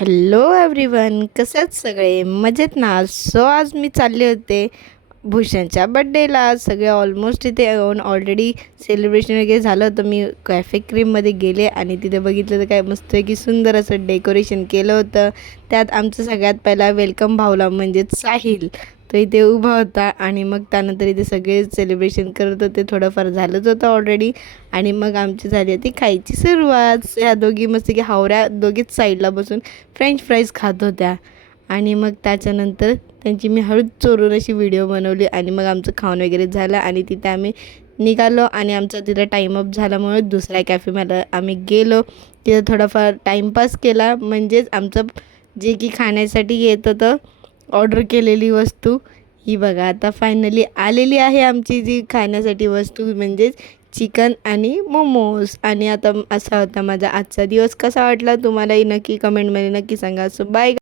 Hello everyone, कसे आहेत सगळे? मजेत ना? सो आज मी चालले होते भूषणच्या बड्डेला. सगळे ऑलमोस्ट इथे येऊन ऑलरेडी सेलिब्रेशन वगैरे झालं होतं. मी कॅफे क्रीममध्ये गेले आणि तिथे बघितलं तर काय मस्त की सुंदर असं डेकोरेशन केलं होतं. त्यात आमचं सगळ्यात पहिला वेलकम भावला म्हणजेच साहिल तो इथे उभा होता. आणि मग त्यानंतर इथे सगळे सेलिब्रेशन करत होते. थोडंफार झालंच होतं ऑलरेडी. आणि मग आमची झाली होती खायची सुरुवात. ह्या दोघी मस्त की हावऱ्या दोघीच साईडला बसून फ्रेंच फ्राईज खात होत्या. आणि मग त्याच्यानंतर त्यांची मी हळूच चोरून अशी व्हिडिओ बनवली. आणि मग आमचं खाऊन वगैरे झालं आणि तिथे आम्ही निघालो. आणि आमचा तिथं टाईमअप झाल्यामुळे दुसऱ्या कॅफेमध्ये आम्ही गेलो. तिथं थोडाफार टाईमपास केला. म्हणजेच आमचं जे की खाण्यासाठी येत होतं ऑर्डर केलेली वस्तू ही बघा आता फायनली आलेली आहे. आमची जी खाण्यासाठी वस्तू म्हणजेच चिकन आणि मोमोज. आणि आता असा होता माझा आजचा दिवस. कसा वाटला तुम्हालाही नक्की कमेंटमध्ये नक्की सांगा. So bye.